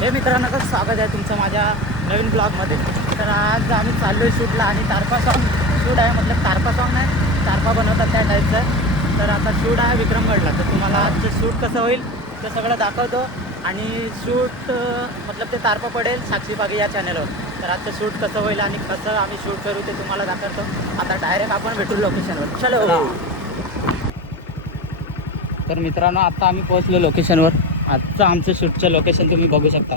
हे मित्रांनो कसं स्वागत आहे तुमचं माझ्या नवीन ब्लॉगमध्ये. तर आज आम्ही चाललो आहे शूटला आणि तारपा सॉंग शूट आहे मतलब तारपा सॉंग नाही तारपा बनवतात त्या टाईपचं तर आता शूट आहे विक्रमगडला. तर तुम्हाला आजचं शूट कसं होईल ते सगळं दाखवतो. आणि शूट मतलब ते तारपा पडेल साक्षी बागे या चॅनलवर तर आजचं शूट कसं होईल आणि कसं आम्ही शूट करू ते तुम्हाला दाखवतो. आता डायरेक्ट आपण भेटू लोकेशनवर चलो. तर मित्रांनो आता आम्ही पोहोचलो लोकेशनवर आजचं आमचं शूटचं लोकेशन तुम्ही बघू शकता.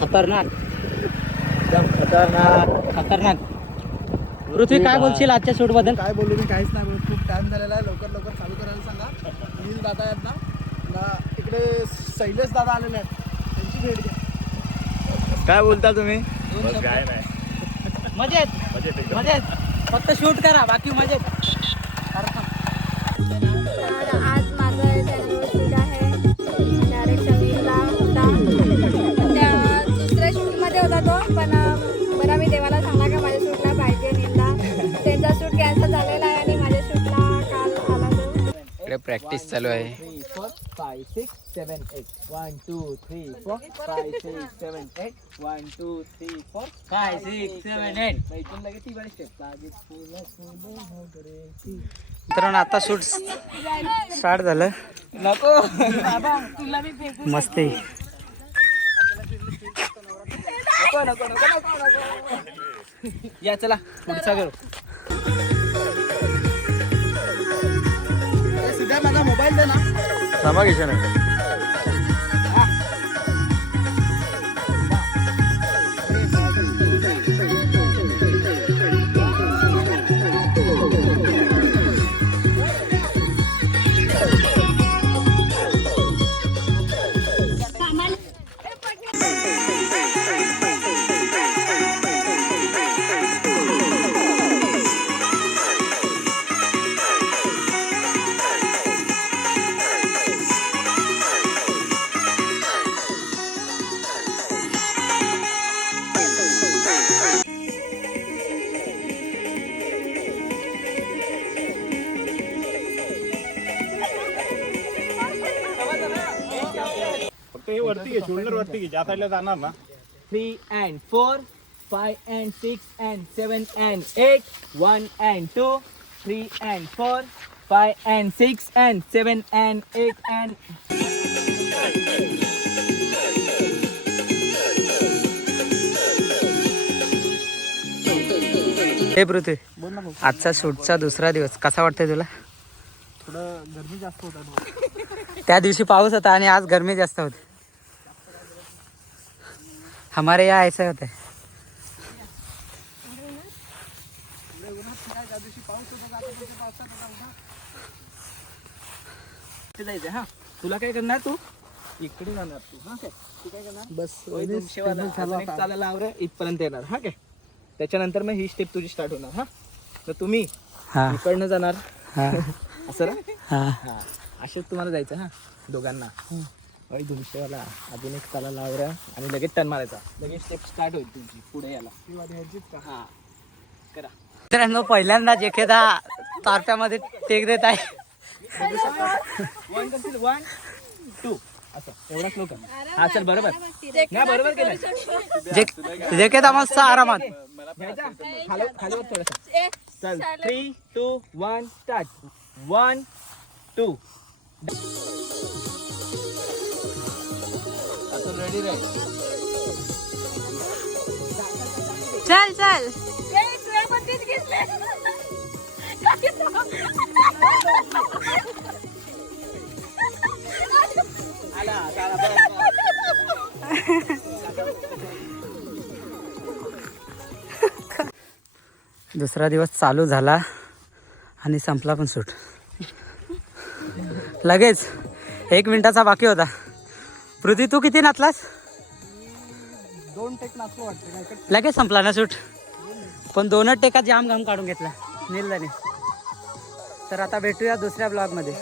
खतरनाक. एकदम खतरनाक. खतरनाक. पृथ्वी काय बोलशील आजच्या शूटबद्दल काय बोलू मी काहीच नाही बोलत. खूप टाइम झालेला आहे. लवकर लवकर चालू करायला सांगा. नील दादा आहेत ना? ना इकडे शैलेश दादा आलेले आहेत. त्यांची भेट घ्या. काय बोलता तुम्ही? मजेत. मजेत फक्त शूट करा. बाकी मजेत. इकडे प्रॅक्टिस चालू आहे. Three four five six seven eight one two three four five six seven eight one two three four इथून लगेच ती फुलं फुलं मित्रांनो आता शूट स्टार्ट झालं. नको. मस्त. नको नको नको नको नको. या चला. पुढचा करू. ना थांबा किशन आहे फक्त हे वरती घे शोल्डर वरती घे ज्या साईडला जाणार ना. Three and four five and six and seven and eight one and two three and four five and six and seven and eight and हे पृथ्वी बोल ना भाऊ. आजचा शूटचा दुसरा दिवस कसा वाटतंय तुला? थोडं गरमी जास्त होता त्या दिवशी पाऊस होता आणि आज गरमी जास्त होती. हमारे यहाँ ऐसा होता है। जायचं हा? तुला काय करणार तू? इकडे जाणार तू हा? काय तू काय करणार? बस चालायला आवर इथपर्यंत येणार हा काय? त्याच्यानंतर मग ही स्टेप तुझी स्टार्ट होणार हा? तर तुम्ही हा. इकडनं जाणार. हा. असं ना? हा. हा. तुम्हाला जायचं हा? दोघांना. अय धुमशेवाला. अजून एक त्याला लावरा आणि लगेच टर्न मारायचा. लगेच स्टेप स्टार्ट होईल तुमची. पुढे याला. हा. करा. मित्रांनो पहिल्यांदाच एखादा तारप्यामध्ये टेक देत आहे. वन करशील वन टू असं. हा चल बरोबर. नाही बरोबर केलं. जे जेकेदा मस्त आरामात. घ्यायचा? खाली खाली वर थोडंसं. चल three two one start one two चल चल. दुसरा दिवस चालू झाला आणि संपला पण सूट. लगेच एक मिनिटाचा बाकी होता. पृथ्वी तू किती नाचलास? दोन टेक नाचलो वाटतं लगेच संपला ना सूट पण दोनच टेकात जाम घाम काढून घेतला नीलदाने तर आता भेटूया दुसऱ्या ब्लॉगमध्ये